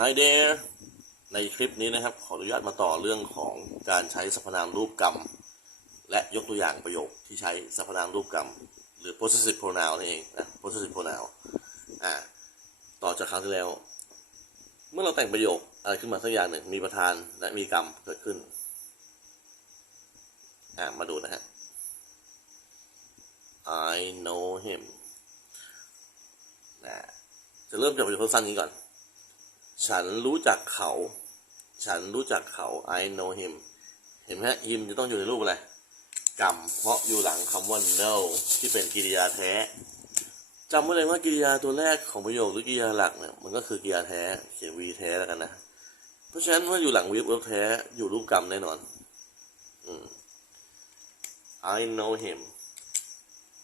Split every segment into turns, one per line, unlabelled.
Hi there ในคลิปนี้นะครับ ขออนุญาตมาต่อเรื่องของการใช้สรรพนามรูปกรรม และยกตัวอย่างประโยคที่ใช้สรรพนามรูปกรรม หรือ possessive pronoun นั่นเองนะ possessive pronoun อ่าต่อจากคราวที่แล้ว เมื่อเราแต่งประโยคอะไรขึ้นมาสักอย่างหนึ่งมีประธานและมีกรรมเกิดขึ้นอ่ามาดูนะฮะ I know him นะจะเริ่มจากประโยคสั้นนี้ก่อน ฉันรู้จักเขา ฉันรู้จักเขา I know him เห็นไหมฮะ him จะต้องอยู่ในรูปอะไรกรรมเพราะอยู่หลังคำว่า know ที่เป็นกริยาแท้จำไว้เลยว่ากริยาตัวแรกของประโยคหรือกริยาหลักเนี่ยมันก็คือกริยาแท้เขียน v แท้แล้วกันนะ เพราะฉะนั้นเมื่ออยู่หลัง verb verb แท้อยู่รูปกรรมแน่นอนอืม I know him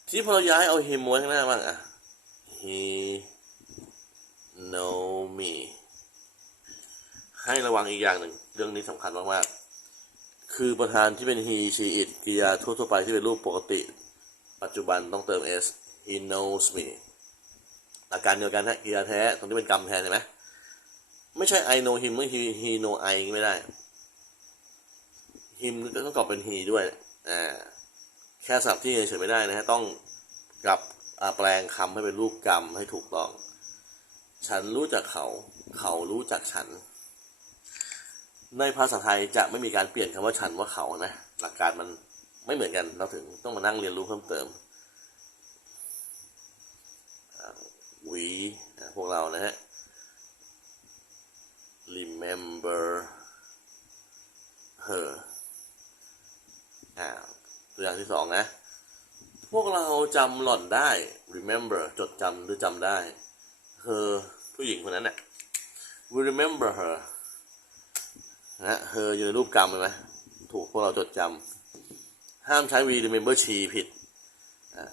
ที่พอเราย้ายเอา him ไว้ข้างหน้าบ้างอะ he know me ให้ระวังอีกอย่างหนึ่ง เรื่องนี้สำคัญมากๆ คือประธานที่เป็น he she it กริยาทั่วๆไปที่เป็นรูปปกติ ปัจจุบันต้องเติม s he knows me หลัการเดียวกันฮะกริยาแท้ตรงนี้เป็นกรรมแทนเห็นไหมไม่ใช่ I know him ไม่ he he know I ไม่ได้ him ก็ต้องกลับเป็น he ด้วยอ่าแค่สับที่เฉยไม่ได้นะฮะต้องกลับแปลงคำให้เป็นรูปกรรมให้ถูกต้อง ฉันรู้จักเขา เขารู้จักฉัน ในภาษาไทยจะไม่มีการเปลี่ยนคำว่าฉันว่าเขานะหลักการมันไม่เหมือนกันเราถึงต้องมานั่งเรียนรู้เพิ่มเติมอ่า we อ่าพวกเรานะฮะ remember her อ่าตัวอย่างที่สองนะ พวกเราจำหล่อนได้ remember จดจำหรือจำได้ her ผู้หญิงคนนั้นน่ะ we remember her นะ her อยู่ในรูปกรรมเห็นไหมถูกพวกเราจดจำห้ามใช้ we remember she ผิด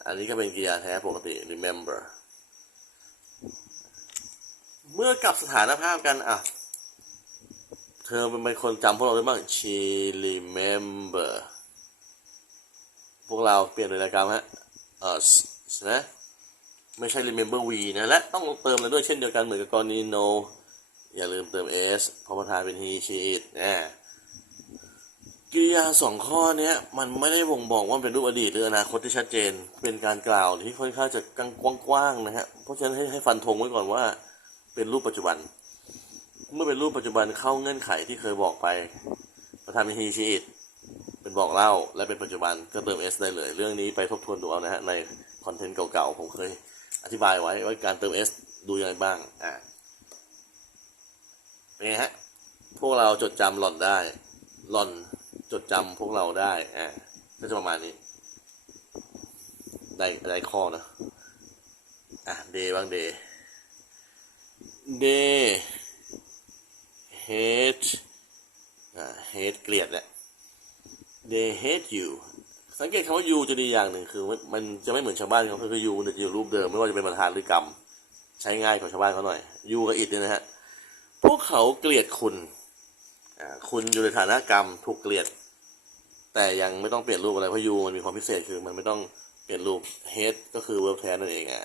อันนี้ก็เป็นกริยาแท้ปกติ remember เมื่อกลับสถานภาพกันอะ เธอเป็นคนจำพวกเราได้บ้าง she remember พวกเราเปลี่ยนเป็นะไรกันฮะ us นะ ไม่ใช่ remember we นะ และต้องเติมอะไรด้วยเช่นเดียวกันเหมือนกับกรณี no อย่าลืมเติม s เพราะประธานเป็น he she it นะกริยาสองข้อเนี้ยมันไม่ได้บ่งบอกว่าเป็นรูปอดีตหรืออนาคตที่ชัดเจน เป็นการกล่าวที่ค่อนข้างจะกว้างๆนะฮะเพราะฉะนั้นให้ให้ฟันธงไว้ก่อนว่า เป็นรูปปัจจุบัน เมื่อเป็นรูปปัจจุบันเข้าเงื่อนไขที่เคยบอกไป ประธานเป็น he she it เป็นบอกเล่าและเป็นปัจจุบันก็เติม s ได้เลย เรื่องนี้ไปทบทวนดูเอานะฮะในคอนเทนต์เก่าๆผมเคยอธิบายไว้ว่าการเติม s ดูยังไงบ้างอ่า นไงฮะ พวกเราจดจำหล่อนได้ หล่อนจดจำพวกเราได้ อ่า ก็จะประมาณนี้ ได้ได้ข้อนะ อะ เดบ้างเด they hate อ่า hate เกลียดแหละ they hate you สังเกตคำว่า you จะดีอย่างหนึ่งคือ มันจะไม่เหมือนชาวบ้านเขาคือ you จะอยู่รูปเดิม ไม่ว่าจะเป็นประธานหรือกรรม ใช้ง่ายกว่าชาวบ้านเขาหน่อย you กับ it เนี่ยนะฮะ วกเขาเกลียดคุณ คุณอยู่ในฐานะกรรมถูกเกลียด แต่ยังไม่ต้องเปลี่ยนรูปอะไรเพราะ you มันมีความพิเศษคือมันไม่ต้องเปลี่ยนรูป hate ก็คือ verb แทนนั่นเองอะ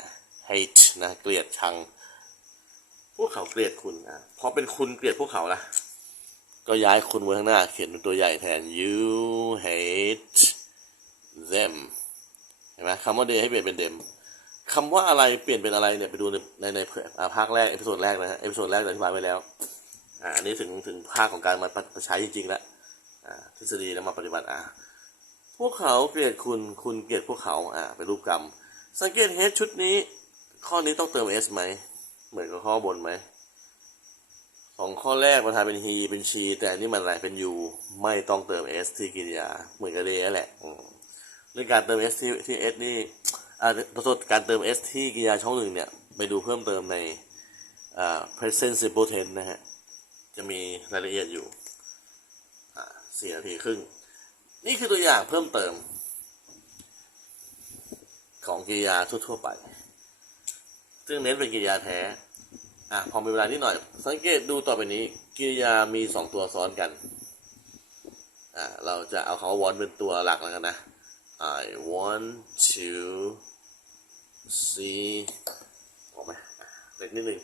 hate นะเกลียดชัง พวกเขาเกลียดคุณอะพอเป็นคุณเกลียดพวกเขาละก็ย้ายคุณไว้ข้างหน้า เขียนเป็นตัวใหญ่แทน you hate them เห็นไหมคำว่า they ให้เปลี่ยนเป็น them คำว่าอะไรเปลี่ยนเป็นอะไรเนี่ยไปดูในในในภาคแรกเอพิโซดแรกนะฮะเอพิโซดแรกอธิบายไว้แล้ว อ่าอันนี้ถึงถึงภาคของการมาใช้จริงๆแล้วอ่าทฤษฎีแล้วมาปฏิบัติอ่าพวกเขาเกลียดคุณคุณเกลียดพวกเขาอ่าเป็นรูปกรรม สังเกตเฮดชุดนี้ ข้อนี้ต้องเติม s ไหมเหมือนกับข้อบนไหมสองข้อแรกประธานเป็น he เป็น she แต่อันนี่มันอะไรเป็น you ไม่ต้องเติม s ที่กริยาเหมือนกับ they นั่นแหละเรื่องการเติม s ที่ที่ s นี่ ขอโทษการเติม s ที่กริยาช่องหนึ่งเนี่ย ไปดูเพิ่มเติมใน present simple tense นะฮะ จะมีรายละเอียดอยู่สี่นาทีครึ่ง นี่คือตัวอย่างเพิ่มเติม ของกริยาทั่ว ๆ ไป ซึ่งเน้นเป็นกริยาแท้อะพอมีเวลานิดหน่อย สังเกตดูต่อไปนี้กริยามีสองตัวซ้อนกันอ่าเราจะเอาคำว่า want เป็นตัวหลักแล้วกันนะ I want to see ออกไหมอะเล็กนิดนึง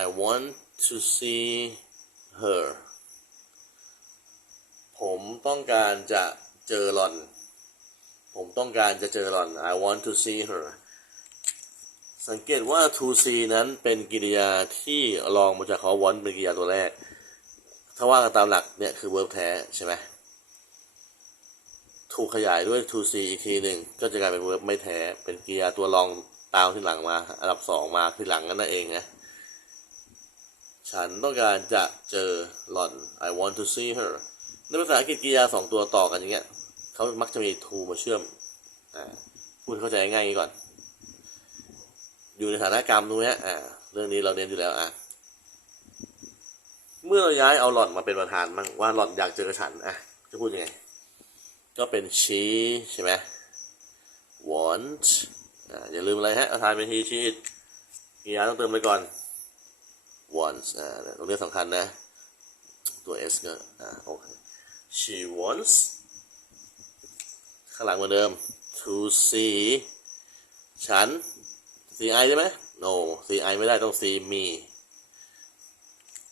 I want to see her ผมต้องการจะเจอหล่อน ผมต้องการจะเจอหล่อน I want to see her สังเกตว่า to see นั้นเป็นกริยาที่รองมาจากคำว่า want เป็นกริยาตัวแรก ถ้าว่ากันตามหลักเนี่ยคือ verb แท้ใช่ไหม ถูกขยายด้วย to see อีกทีหนึ่งก็จะกลายเป็น verb ไม่แท้ เป็นกริยาตัวรองตามที่หลังมา อันดับสองมาที่หลังนั่นเองนะ ฉันต้องการจะเจอหล่อน I want to see her ในภาษาอังกฤษกริยาสองตัวต่อกันอย่างเงี้ยเขามักจะมี to มาเชื่อมอ่าพูดเข้าใจง่ายๆอย่างนี้ก่อน อยู่ในฐานะกรรมตรงเนี้ยอ่าเรื่องนี้เราเน้นอยู่แล้วอะเมื่อเราย้ายเอาหล่อนมาเป็นประธานมั่งว่าหล่อนอยากเจอฉันอะจะพูดยังไง ก็เป็น she ใช่ไหม want อ่าอย่าลืมอะไรฮะประธานเป็น he she it กริยาต้องเติมไปก่อน wants อ่าตรงนี้สำคัญนะ ตัว s ก็อ่าโอเค she wants ข้างหลังเหมือนเดิม to see ฉัน see I ได้ไหม no see I ไม่ได้ต้อง see me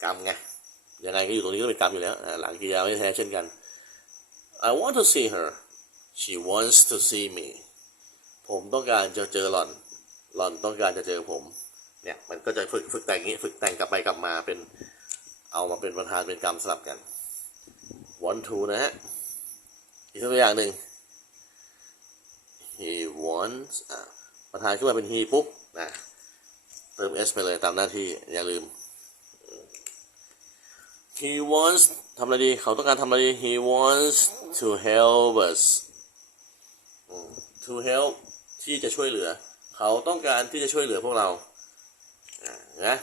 กรรมไงยังไงก็อยู่ตรงนี้ก็เป็นกรรมอยู่แล้วหลังกิริยาไม่แท้เช่นกัน I want to see her she wants to see me ผมต้องการจะเจอหล่อน หล่อนต้องการจะเจอผม เนี่ยมันก็จะฝึกฝึกแต่งนี้ฝึกแต่งกลับไปกลับมาเป็นเอามาเป็นประธานเป็นกรรมสลับกัน want to นะฮะ อีกตัวอย่างหนึ่ง he wants อ่าประธานขึ้นมาเป็น he ปุ๊บนะเติม s ไปเลยตามหน้าที่อย่าลืม he wants ทำอะไรดี เขาต้องการทำอะไรดี he wants to help us to help ที่จะช่วยเหลือ เขาต้องการที่จะช่วยเหลือพวกเรานะ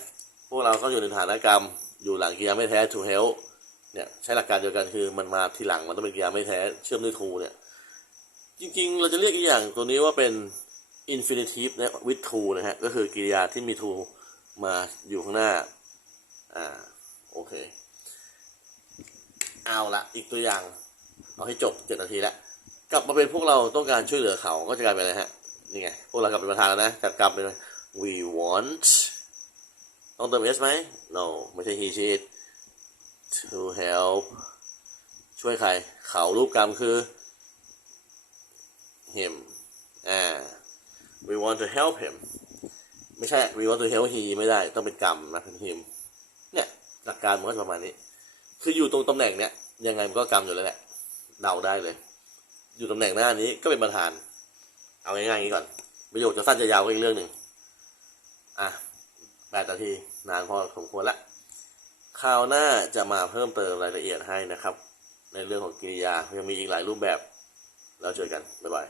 พวกเราก็อยู่ในฐานกรรม อยู่หลังกิริยาไม่แท้ to help เนี่ยใช้หลักการเดียวกันคือมันมาทีหลังมันต้องเป็นกิริยาไม่แท้ เชื่อมด้วย to เนี่ยจริงๆ เราจะเรียกอีกอย่างตัวนี้ว่าเป็น infinitive นะ with to นะฮะ ก็คือกริยาที่มี to มาอยู่ข้างหน้า อ่า โอเค เอาละอีกตัวอย่าง เอาให้จบเจ็ดนาทีแล้วกลับมาเป็นพวกเราต้องการช่วยเหลือเขาก็จะกลายเป็นอะไรฮะนี่ไงพวกเรากลับเป็นประธานแล้วนะจัดกลับเป็น we want ต้องเติม s ไหม no ไม่ใช่ he she it to help ช่วยใคร เขารูปกรรมคือ him อ่า we want to help him ไม่ใช่ we want to help he ไม่ได้ต้องเป็นกรรมนะเป็น him เนี่ยหลักการมันก็ประมาณนี้ คืออยู่ตรงตำแหน่งเนี้ยยังไงมันก็กรรมอยู่แล้วแหละเดาได้เลย อยู่ตำแหน่งหน้านี้ก็เป็นประธาน เอาง่ายๆอย่างนี้ก่อน ประโยคจะสั้นจะยาวก็อีกเรื่องหนึ่งอะแปดนาทีนานพอสมควรละคราวหน้าจะมาเพิ่มเติมรายละเอียดให้นะครับ ในเรื่องของกริยายังมีอีกหลายรูปแบบแล้วเจอกัน บ๊ายบาย